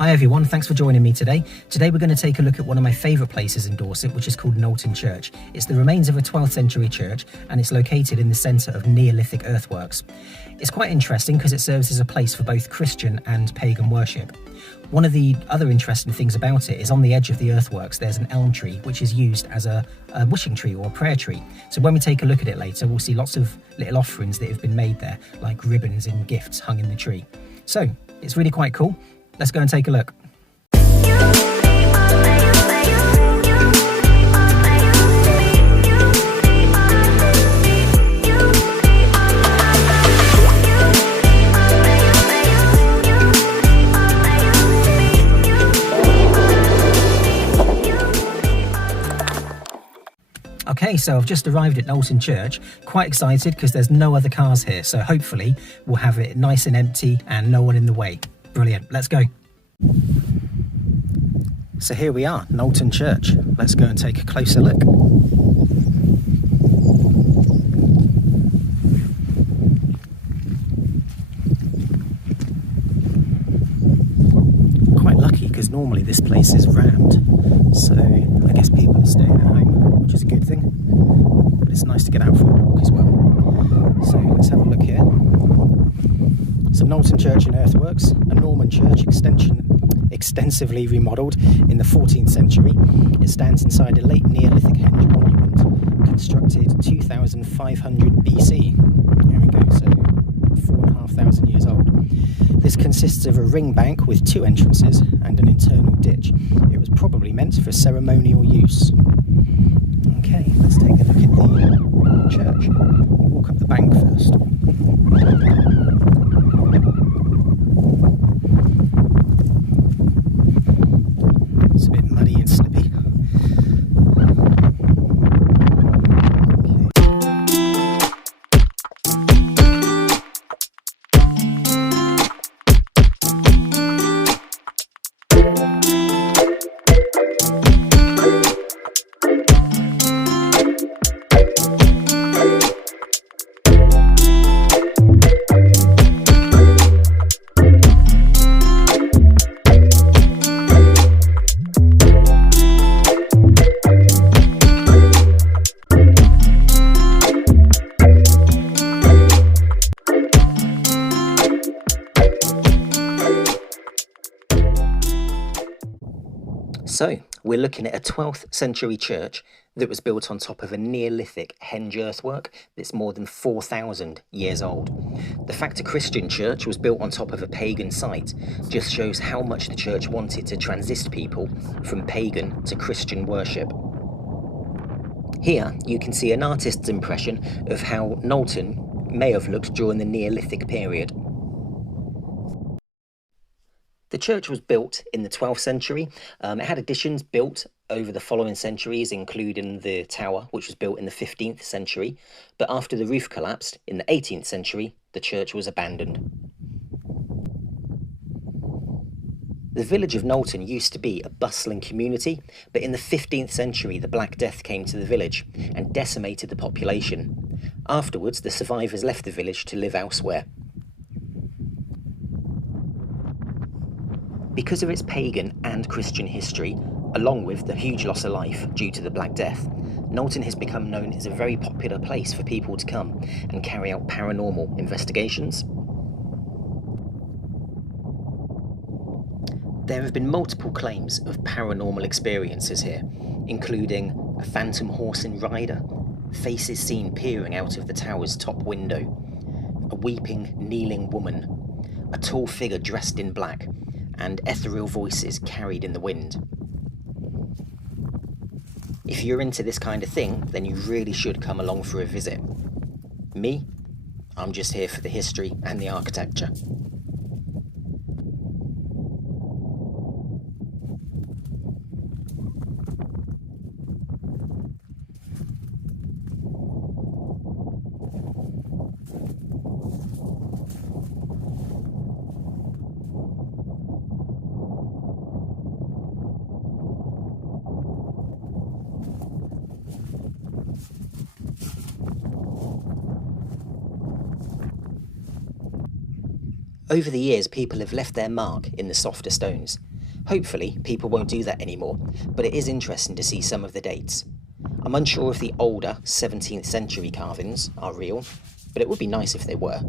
Hi everyone, thanks for joining me today. Today we're going to take a look at one of my favourite places in Dorset, which is called Knowlton Church. It's the remains of a 12th century church and it's located in the centre of Neolithic earthworks. It's quite interesting because it serves as a place for both Christian and pagan worship. One of the other interesting things about it is on the edge of the earthworks there's an elm tree which is used as a wishing tree or a prayer tree. So when we take a look at it later we'll see lots of little offerings that have been made there, like ribbons and gifts hung in the tree. So it's really quite cool. Let's go and take a look. Okay, so I've just arrived at Knowlton Church, quite excited because there's no other cars here, so hopefully we'll have it nice and empty and no one in the way. Brilliant, let's go. So here we are, Knowlton Church. Let's go and take a closer look. Quite lucky because normally this place is rammed, so I guess people are staying at home, which is a good thing, but it's nice to get out for a walk as well. So let's have a look here. So Knowlton Church in earthworks, a Norman church extensively remodelled in the 14th century. It stands inside a late Neolithic henge monument, constructed 2500 BC. There we go, so 4,500 years old. This consists of a ring bank with two entrances and an internal ditch. It was probably meant for ceremonial use. Okay, let's take a look at the church. We'll walk up the bank first. It's a bit muddy and slippy. So, we're looking at a 12th century church that was built on top of a Neolithic henge earthwork that's more than 4,000 years old. The fact a Christian church was built on top of a pagan site just shows how much the church wanted to transist people from pagan to Christian worship. Here you can see an artist's impression of how Knowlton may have looked during the Neolithic period. The church was built in the 12th century. It had additions built over the following centuries, including the tower, which was built in the 15th century. But after the roof collapsed in the 18th century, the church was abandoned. The village of Knowlton used to be a bustling community, but in the 15th century, the Black Death came to the village and decimated the population. Afterwards, the survivors left the village to live elsewhere. Because of its pagan and Christian history, along with the huge loss of life due to the Black Death, Knowlton has become known as a very popular place for people to come and carry out paranormal investigations. There have been multiple claims of paranormal experiences here, including a phantom horse and rider, faces seen peering out of the tower's top window, a weeping, kneeling woman, a tall figure dressed in black, and ethereal voices carried in the wind. If you're into this kind of thing, then you really should come along for a visit. Me? I'm just here for the history and the architecture. Over the years, people have left their mark in the softer stones. Hopefully, people won't do that anymore, but it is interesting to see some of the dates. I'm unsure if the older 17th century carvings are real, but it would be nice if they were.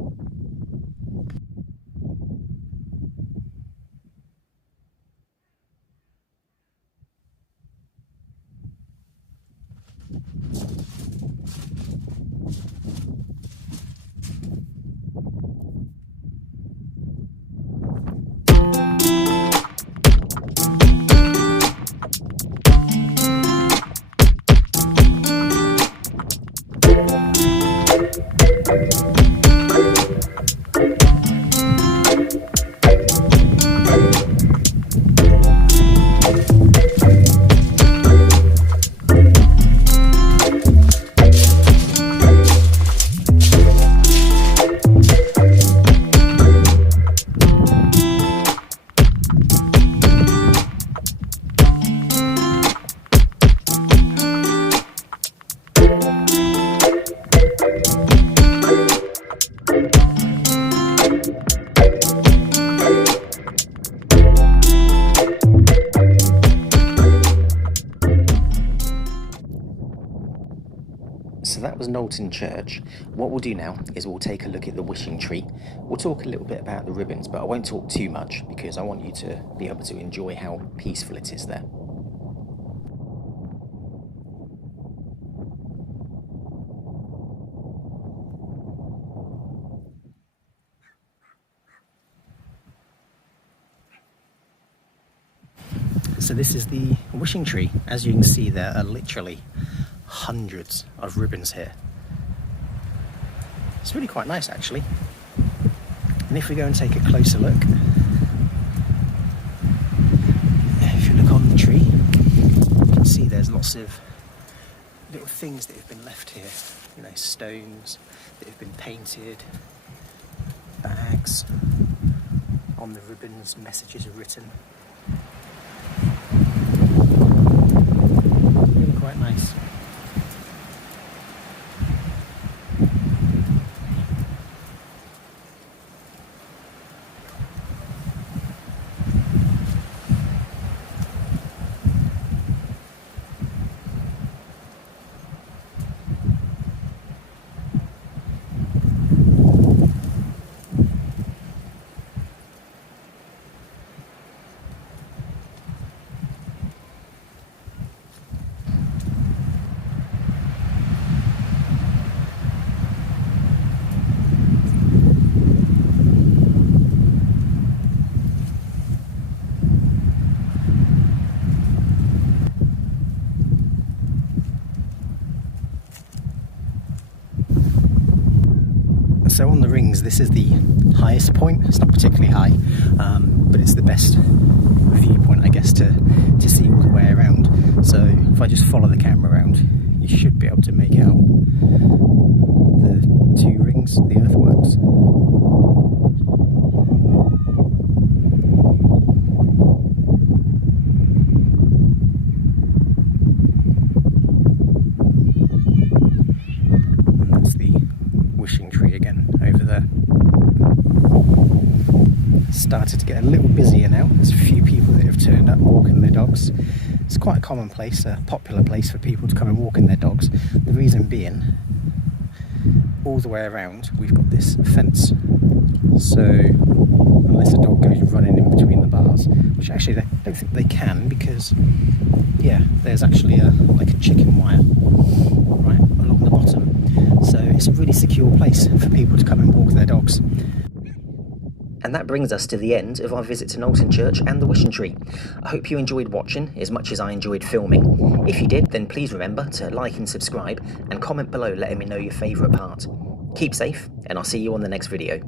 So that was Knowlton Church. What we'll do now is we'll take a look at the wishing tree. We'll talk a little bit about the ribbons, but I won't talk too much because I want you to be able to enjoy how peaceful it is there. So this is the wishing tree. As you can see, there are literally hundreds of ribbons here. It's really quite nice actually. And if we go and take a closer look, if you look on the tree, you can see there's lots of little things that have been left here. You know, stones that have been painted, bags. On the ribbons, messages are written. Really quite nice. So on the rings, this is the highest point. It's not particularly high, but it's the best viewpoint, I guess, to see all the way around. So if I just follow the camera around, you should be able to make out the two rings, the earthworks. And that's the wishing tree again over there. Started to get a little busier now. There's a few people that have turned up walking their dogs. It's quite a common place, a popular place for people to come and walk in their dogs. The reason being, all the way around we've got this fence, so unless a dog goes running in between the bars, which actually I don't think they can, because yeah, there's actually like a chicken wire right along the bottom, so it's a really secure place for people to come and walk their dogs. And that brings us to the end of our visit to Knowlton Church and the Wishing Tree. I hope you enjoyed watching as much as I enjoyed filming. If you did, then please remember to like and subscribe and comment below letting me know your favourite part. Keep safe, and I'll see you on the next video.